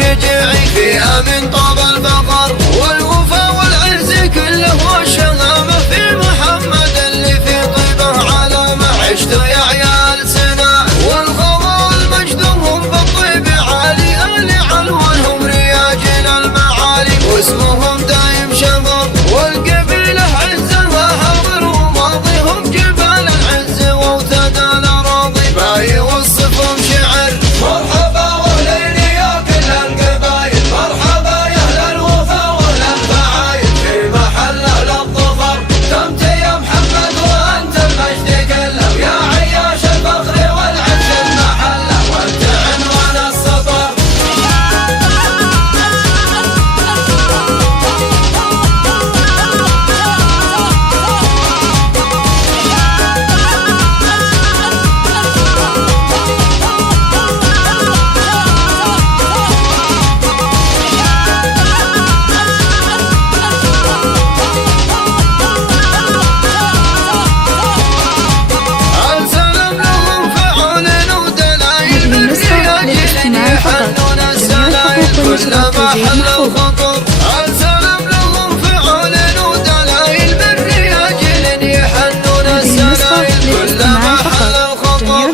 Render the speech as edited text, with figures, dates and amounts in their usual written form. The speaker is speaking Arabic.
شجاعي فيها من طاب الفقر والوفا والعز كله والشهامة في محمد اللي في طيبه علامة. عشتوا يا عيال سنا والخضر المجدهم بالطيب عالي أهل علوانهم رياجل المعالي واسمهم دايم شهر والقبيلة عزها حاضر وماضيهم جبال العز واوتاد الأراضي ما يوصفهم شعر. مرحبا واهلين يا كل القبايل مرحبا يا اهل الوفا واهل الفعايل في محل اهل الظفر دمت يا محمد وانت المجد كله يا عياش الفخر والعز المحله وانت عنوان السطر. السلام لهم فعال ودلائل بالرياجل يحنون السنايل كلما حل الخطر.